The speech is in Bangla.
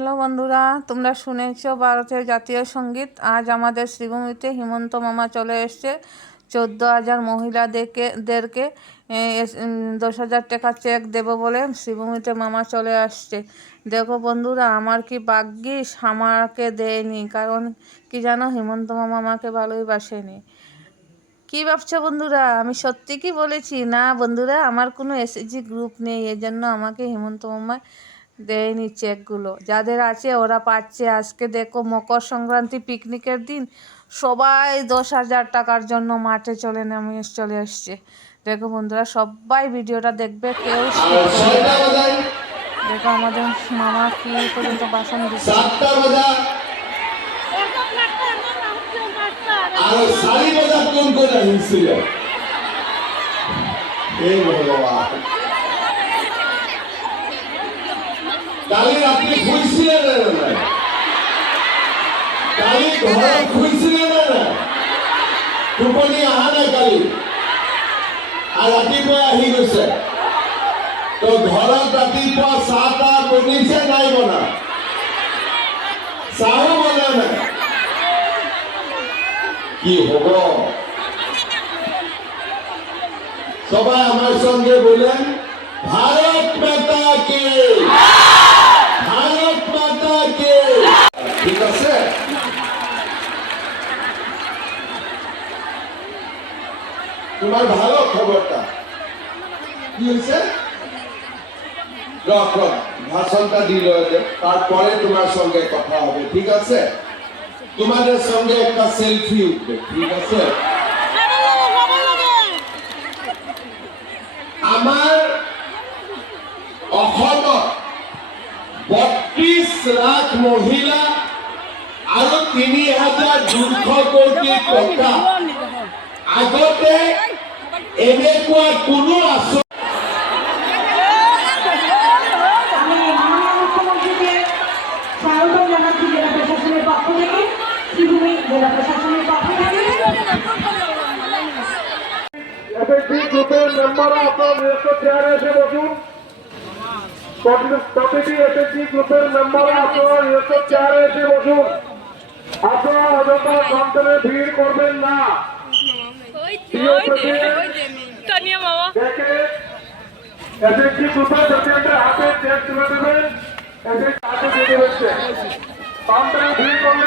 হ্যালো বন্ধুরা, তোমরা শুনেছো ভারতের জাতীয় সঙ্গীত। আজ আমাদের শ্রীভূমিতে হিমন্ত মামা চলে এসছে 14,000 মহিলাদেরকে 10,000 টাকা চেক দেবো বলে শ্রীভূমিতে মামা চলে আসছে। দেখো বন্ধুরা, আমার কি ভাগ্যিস আমাকে দেয়নি, কারণ কি জানো, হিমন্ত মামা আমাকে ভালোই বাসেনি। কী ভাবছো বন্ধুরা, আমি সত্যি কি বলেছি? না বন্ধুরা, আমার কোনো এসএইচজি গ্রুপ নেই, এজন্য আমাকে হিমন্ত মামা দেয়নি চেকগুলো। যাদের আছে ওরা পাচ্ছে। আজকে দেখো মকর সংক্রান্তি পিকনিকের দিন সবাই 10,000 টাকার জন্য মাঠে চলে এসছে। দেখো বন্ধুরা, সবাই ভিডিওটা দেখবে, কেউ স্কিপ করবে না। দেখো আমাদের মামা কি পর্যন্ত ভাষণ দিচ্ছে। কালি রাত্রি খুঁজছিলেন না, কালি ঘর খুঁজছিলেন না, টোপনি অহা নাই কালি, আর ৰাতিপুৱাই আহি গৈছে। তো ঘৰত ৰাতিপুৱা চাহ তাহ বনিছে নাই বনা, চাহো বনা নাই, কি হব? সবাই আমার সঙ্গে বলেন ভারত মাতা কি, ভারত মাতা কি। ঠিক আছে, তোমার ভালো খবরটা কি হয়েছে? রক ভাষণটা দিল, তারপরে তোমার সঙ্গে কথা হবে। ঠিক আছে, তোমাদের সঙ্গে একটা সেলফি উঠবে। ঠিক আছে, আমার অসমত 32 লাখ মহিলা আৰু 3,200 কোটি টকা আগতে এনেকুৱা কোনো আঁচনি গ্রুপের মেম্বাররা আপনার চেয়ারে এসে বসুন। প্রতিটি এসএসজি গ্রুপের মেম্বাররা আপনার চেয়ারে এসে বসুন। আপনারা অযথা যন্ত্রে ভিড় করবেন না। এসএসজি গ্রুপের প্রেসিডেন্টের হাতে চেক তুলে দেবেন, এসএসজি হাতে দিয়ে দেবেন। যন্ত্রে ভিড় করলে